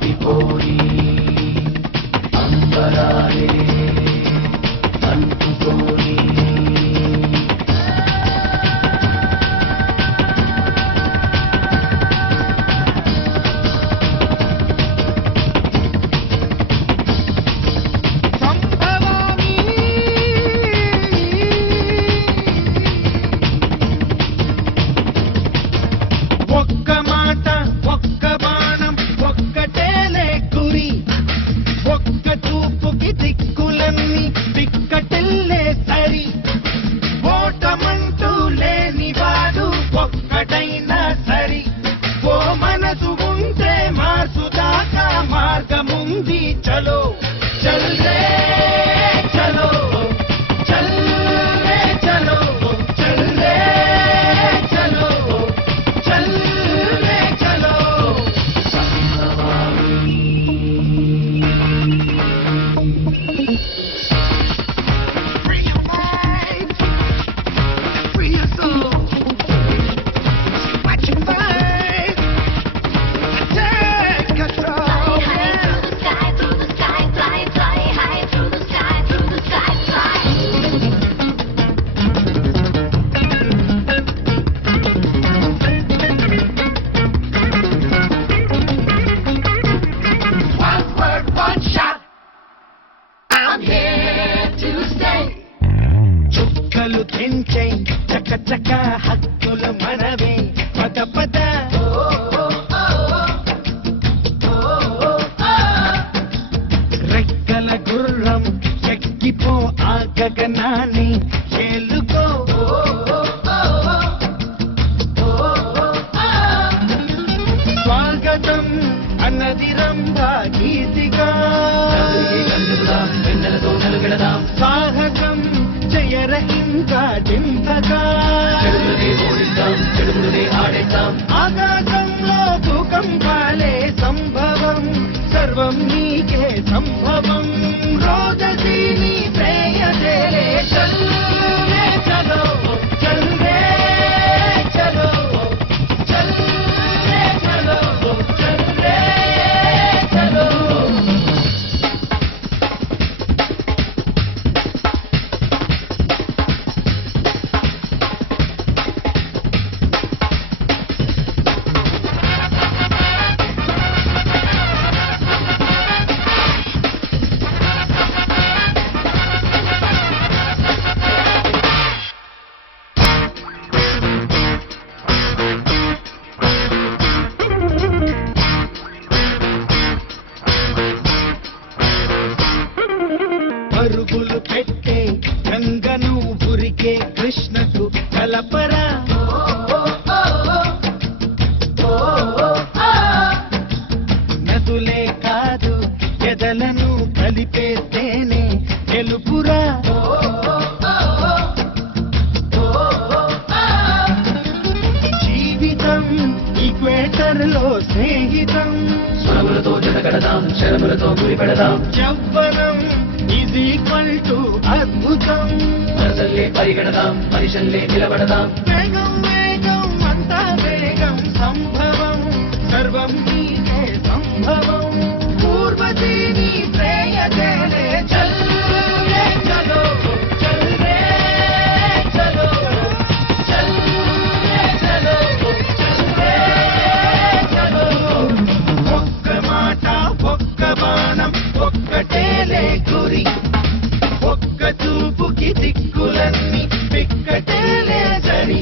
దాటిపోయి అంబరాలే అంటుకోని चलो चल रे चलो चल रे चलो चल रे चलो चल रे चलो Free your mind, free your soul. Watch your mind, take control. చుక్కలు తెంచే చక చక హక్కులు మనవే పద పద రెక్కల గుర్రం ఎక్కిపో ఆ గగనాన్ని చేలుకో స్వాగతం అన్నది రంభా గీతిగా సాహసం జయర ఇంకా జింపగా ఆకాశంలో భూకంపాలే సంభవం సర్వం నీకే సంభవం రోజీ నీ ప్రేయసేలే చల్ రే చలో చల్ రే చలో చల్ రే చలో చల్ రే చలో పరుగులు పెట్టే గంగను ఉరికే కృష్ణకు కలపరా నదులే కాదు ఎదలను కలిపేస్తేనే గెలుపురా జీవితం ఈక్వేటర్ లో స్నేహితం స్వరములతో జడగడదాం శరములతో గురిపెడదాం యవ్వనం is equal to అద్భుతం మనసల్లే పరిగెడదాం మనిషల్లే నిలబడదాం వేగం వేగం అంతా వేగం సంభవం సర్వం నీకే సంభవం పూర్వజీ నీ ప్రేయసేలే చల్ రే చలో చల్ రే చలో చల్ రే చలో చల్ రే చలో ఒక్క మాట ఒక్క బాణం ఒక్కటేలే గురి ఒక్క చూపుకి దిక్కులన్నీ పిక్కటేలే సరి